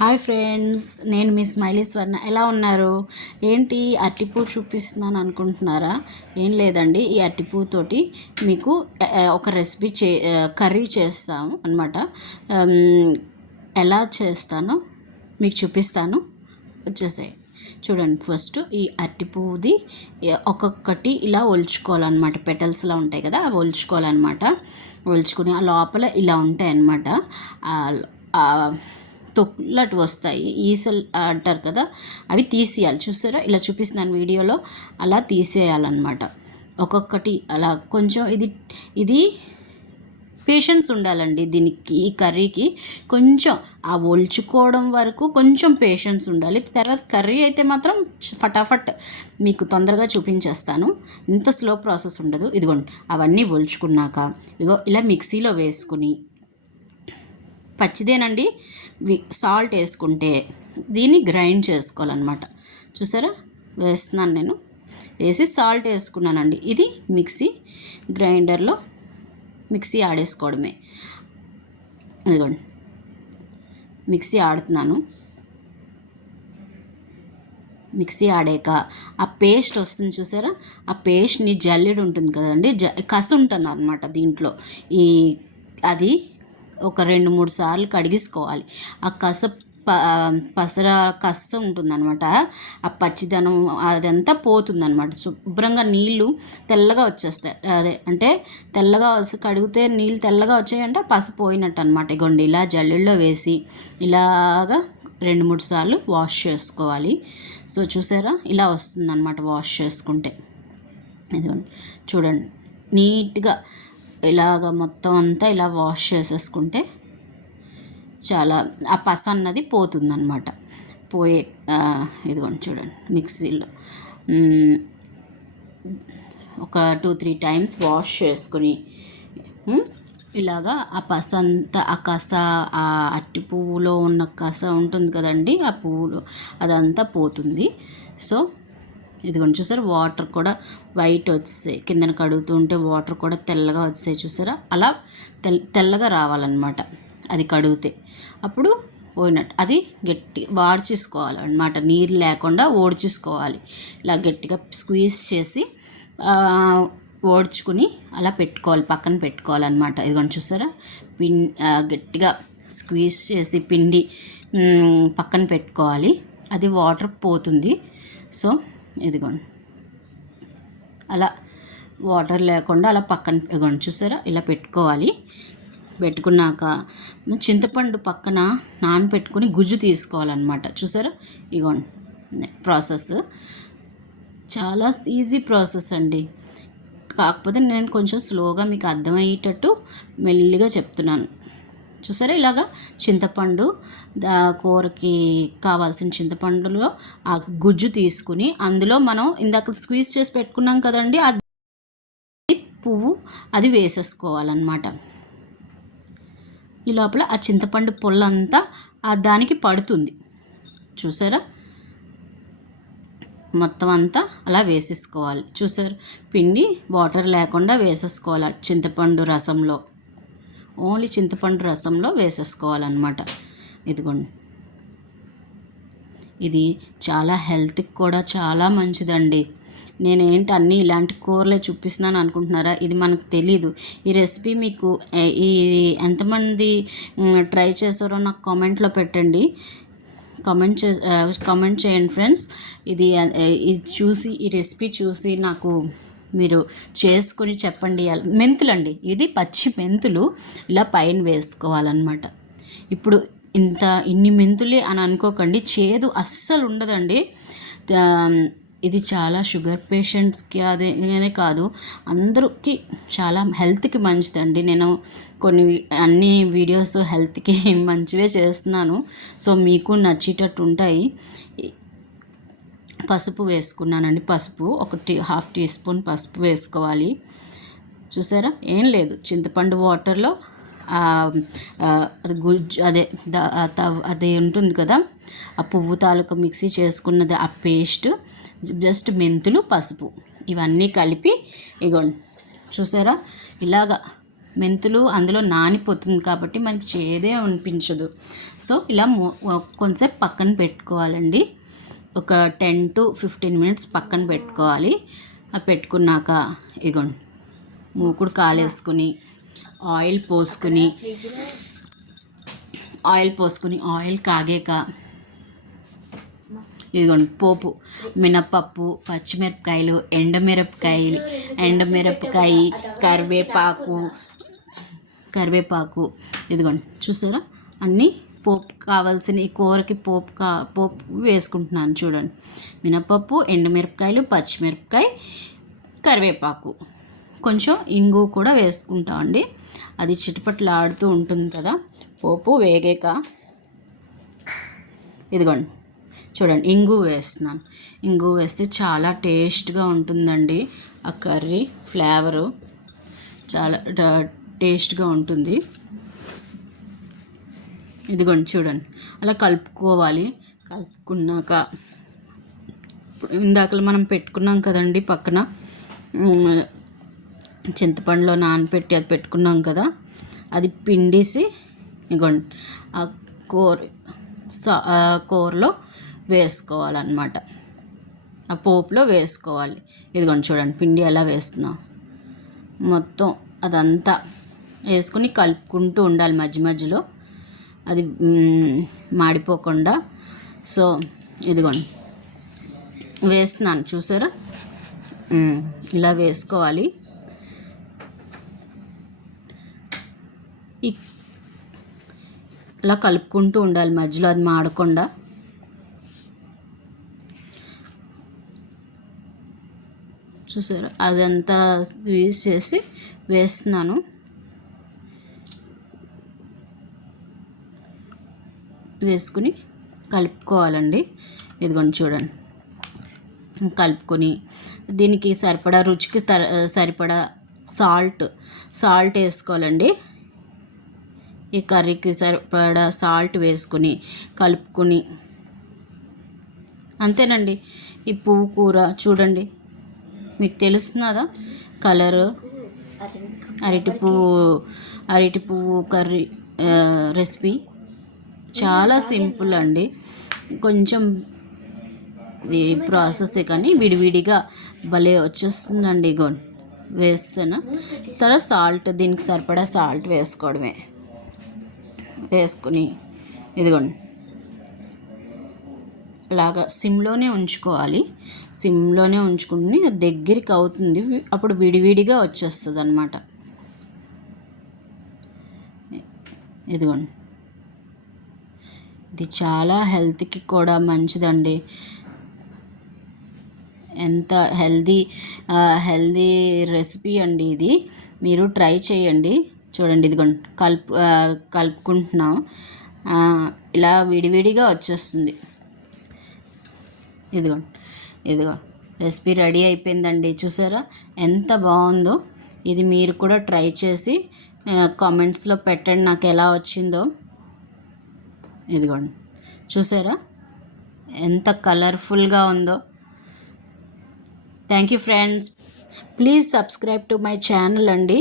Hi friends, నేను మీ smiley స్వర్ణ. ఎలా ఉన్నారు? ఏంటి అరటిపూ చూపిస్తున్నాను అనుకుంటున్నారా? ఏం లేదండి, ఈ అరటిపూతోటి మీకు ఒక రెసిపీ కర్రీ చేస్తాము అనమాట. ఎలా చేస్తానో మీకు చూపిస్తాను, వచ్చేసాయి చూడండి. ఫస్ట్ ఈ అరటిపువ్వుది ఒక్కొక్కటి ఇలా ఒలుచుకోవాలన్నమాట. పెటల్స్లా ఉంటాయి కదా, అవి ఒలుచుకోవాలన్నమాట. ఒలుచుకుని ఆ లోపల ఇలా ఉంటాయి అన్నమాట. తొక్కులటు వస్తాయి, ఈసలు అంటారు కదా, అవి తీసేయాలి. చూసారా, ఇలా చూపిస్తున్నాను వీడియోలో. అలా తీసేయాలన్నమాట ఒక్కొక్కటి అలా. కొంచెం ఇది పేషెన్స్ ఉండాలండి దీనికి, ఈ కర్రీకి. కొంచెం ఆ ఒలుచుకోవడం వరకు కొంచెం పేషెన్స్ ఉండాలి. తర్వాత కర్రీ అయితే మాత్రం ఫటాఫట్ మీకు తొందరగా చూపించేస్తాను. ఇంత స్లో ప్రాసెస్ ఉండదు. ఇదిగోండి, అవన్నీ ఒలుచుకున్నాక ఇగో ఇలా మిక్సీలో వేసుకుని, పచ్చిదేనండి, సాల్ట్ వేసుకుంటే దీన్ని గ్రైండ్ చేసుకోవాలన్నమాట. చూసారా, వేస్తున్నాను నేను. వేసి సాల్ట్ వేసుకున్నానండి. ఇది మిక్సీ గ్రైండర్లో మిక్సీ ఆడేసుకోవడమే. ఇదిగోండి, మిక్సీ ఆడుతున్నాను. మిక్సీ ఆడాక ఆ పేస్ట్ వస్తుంది చూసారా, ఆ పేస్ట్ని జల్లెడు ఉంటుంది కదండి, కసు ఉంటుంది అన్నమాట దీంట్లో. అది ఒక 2-3 సార్లు కడిగేసుకోవాలి. ఆ పసర కస్స ఉంటుందన్నమాట, ఆ పచ్చిదనం అదంతా పోతుందన్నమాట. శుభ్రంగా నీళ్ళు తెల్లగా వచ్చేస్తాయి. అదే అంటే తెల్లగా కడిగితే నీళ్ళు తెల్లగా వచ్చాయంటే పస పోయినట్టు అనమాట. ఇగోండి, ఇలా జల్లెల్లో వేసి ఇలాగా 2-3 సార్లు వాష్ చేసుకోవాలి. సో చూసారా, ఇలా వస్తుందన్నమాట వాష్ చేసుకుంటే. ఇదిగోండి చూడండి, నీట్గా ఇలాగ మొత్తం అంతా ఇలా వాష్ చేసేసుకుంటే చాలా ఆ పస అన్నది పోతుందన్నమాట. ఇదిగోండి చూడండి, మిక్సీలో ఒక 2-3 టైమ్స్ వాష్ చేసుకుని ఇలాగా ఆ పస అంతా, ఆ కస, ఆ అరటి పువ్వులో ఉన్న కస ఉంటుంది కదండి, ఆ పువ్వులో అదంతా పోతుంది. సో ఇదిగోండి చూసారా, వాటర్ కూడా వైట్ వచ్చాయి. కిందన కడుగుతూ ఉంటే వాటర్ కూడా తెల్లగా వచ్చాయి. చూసారా, అలా తెల్లగా రావాలన్నమాట అది కడిగితే. అప్పుడు పోయినట్టు అది గట్టి వాడ్చేసుకోవాలన్నమాట. నీరు లేకుండా ఓడ్చేసుకోవాలి. ఇలా గట్టిగా స్క్వీజ్ చేసి ఓడ్చుకుని అలా పెట్టుకోవాలి, పక్కన పెట్టుకోవాలన్నమాట. ఇదిగోండి చూసారా, గట్టిగా స్క్వీజ్ చేసి పిండి పక్కన పెట్టుకోవాలి. అది వాటర్ పోతుంది. సో ఇదిగోండి, అలా వాటర్ లేకుండా అలా పక్కన ఇదిగోండి చూసారా, ఇలా పెట్టుకోవాలి. పెట్టుకున్నాక చింతపండు పక్కన నానబెట్టుకుని గుజ్జు తీసుకోవాలన్నమాట. చూసారా, ఇదిగోండి ప్రాసెస్. చాలా ఈజీ ప్రాసెస్ అండి. కాకపోతే నేను కొంచెం స్లోగా మీకు అర్థమయ్యేటట్టు మెల్లిగా చెప్తున్నాను. చూసారా, ఇలాగా చింతపండు, కూరకి కావాల్సిన చింతపండులో ఆ గుజ్జు తీసుకుని అందులో మనం ఇందాక స్క్వీజ్ చేసి పెట్టుకున్నాం కదండి, అది పువ్వు అది వేసేసుకోవాలన్నమాట. ఈ లోపల ఆ చింతపండు పొల్లంతా దానికి పడుతుంది. చూసారా, మొత్తం అంతా అలా వేసేసుకోవాలి. చూసారు, పిండి వాటర్ లేకుండా వేసేసుకోవాలి చింతపండు రసంలో. ఓన్లీ చింతపండు రసంలో వేసేసుకోవాలన్నమాట. ఇదిగోండి, ఇది చాలా హెల్త్కి కూడా చాలా మంచిదండి. నేనేంటి అన్నీ ఇలాంటి కూరలే చూపిస్తున్నాను అనుకుంటున్నారా? ఇది మనకు తెలీదు. ఈ రెసిపీ మీకు ఎంతమంది ట్రై చేశారో నాకు కామెంట్లో పెట్టండి. కామెంట్ చేయండి ఫ్రెండ్స్. ఇది చూసి, ఈ రెసిపీ చూసి నాకు మీరు చేసుకొని చెప్పండి. మెంతులండి, ఇది పచ్చి మెంతులు ఇలా పైన వేసుకోవాలన్నమాట. ఇప్పుడు ఇన్ని మెంతులే అని అనుకోకండి, చేదు అస్సలు ఉండదండి. ఇది చాలా షుగర్ పేషెంట్స్కి అదేనే కాదు, అందరికీ చాలా హెల్త్కి మంచిదండి. నేను అన్ని వీడియోస్ హెల్త్కి మంచివే చేస్తున్నాను. సో మీకు నచ్చేటట్టు ఉంటాయి. పసుపు వేసుకున్నానండి. పసుపు ½ టీ స్పూన్ పసుపు వేసుకోవాలి. చూసారా, ఏం లేదు, చింతపండు వాటర్లో అది గుజ్జు అదే ఉంటుంది కదా, ఆ పువ్వు తాలూకా మిక్సీ చేసుకున్నది, ఆ పేస్ట్, జస్ట్ మెంతులు, పసుపు ఇవన్నీ కలిపి ఇగోండి చూసారా, ఇలాగా మెంతులు అందులో నానిపోతుంది కాబట్టి మనకి చేదే అనిపించదు. సో ఇలా కొంచెంసేపు పక్కన పెట్టుకోవాలండి. ఒక 10 to 15 మినిట్స్ పక్కన పెట్టుకోవాలి. పెట్టుకున్నాక ఇగోండి మూకుడు కాలేసుకుని ఆయిల్ పోసుకుని ఆయిల్ కాగాక ఇదిగోండి పోపు మినపప్పు, పచ్చిమిరపకాయలు, ఎండమిరపకాయ, కరివేపాకు ఇదిగోండి చూసారా అన్నీ పోపు కావాల్సిన ఈ కూరకి పోపు వేసుకుంటున్నాను చూడండి. మినపప్పు, ఎండుమిరపకాయలు, పచ్చిమిరపకాయ, కరివేపాకు, కొంచెం ఇంగు కూడా వేసుకుంటామండి. అది చిటపట్లాడుతూ ఉంటుంది కదా. పోపు వేగాక ఇదిగోండి చూడండి ఇంగు వేస్తున్నాను. ఇంగు వేస్తే చాలా టేస్ట్గా ఉంటుందండి. ఆ కర్రీ ఫ్లేవరు చాలా టేస్ట్గా ఉంటుంది. ఇదిగోండి చూడండి అలా కలుపుకోవాలి. కలుపుకున్నాక ఇందాకలు మనం పెట్టుకున్నాం కదండి పక్కన చింతపండులో నానబెట్టి అది పెట్టుకున్నాం కదా, అది పిండేసి ఇగోండి ఆ కూరలో వేసుకోవాలన్నమాట. ఆ పోపులో వేసుకోవాలి. ఇదిగోండి చూడండి పిండి ఎలా వేస్తున్నాం. మొత్తం అదంతా వేసుకుని కలుపుకుంటూ ఉండాలి మధ్య మధ్యలో, అది మాడిపోకుండా. సో ఇదిగోండి వేస్తున్నాను చూసారా, ఇలా వేసుకోవాలి. ఇలా కలుపుకుంటూ ఉండాలి మధ్యలో, అది మాడకుండా. చూసారా అదంతా యూజ్ చేసి వేస్తున్నాను. వేసుకుని కలుపుకోవాలండి. ఇదిగోండి చూడండి కలుపుకొని దీనికి సరిపడా రుచికి సరిపడా సాల్ట్ వేసుకోవాలండి. ఈ కర్రీకి సరిపడా సాల్ట్ వేసుకుని కలుపుకొని అంతేనండి. ఈ పువ్వు కూర చూడండి మీకు తెలుస్తున్నదా కలరు. అరటి పువ్వు కర్రీ రెసిపీ చాలా సింపుల్ అండి. కొంచెం ఇది ప్రాసెస్ కానీ విడివిడిగా భలే వచ్చేస్తుందండి. ఇగోండి వేస్తాను. తర్వాత సాల్ట్ దీనికి సరిపడా సాల్ట్ వేసుకోవడమే. వేసుకుని ఇదిగోండి ఇలాగా సిమ్లోనే ఉంచుకోవాలి. సిమ్లోనే ఉంచుకుని దగ్గరికి అవుతుంది, అప్పుడు విడివిడిగా వచ్చేస్తుంది అన్నమాట. ఇదిగోండి ఇది చాలా హెల్త్కి కూడా మంచిదండి. ఎంత హెల్దీ రెసిపీ అండి ఇది. మీరు ట్రై చేయండి. చూడండి ఇదిగోండి కలుపుకుంటున్నాం. ఇలా విడివిడిగా వచ్చేస్తుంది. ఇదిగో రెసిపీ రెడీ అయిపోయిందండి. చూసారా ఎంత బాగుందో. ఇది మీరు కూడా ట్రై చేసి కామెంట్స్లో పెట్టండి నాకు ఎలా వచ్చిందో. ఇదిగోండి చూసారా ఎంత కలర్ఫుల్గా ఉందో. Thank you friends, please subscribe to my channel అండి.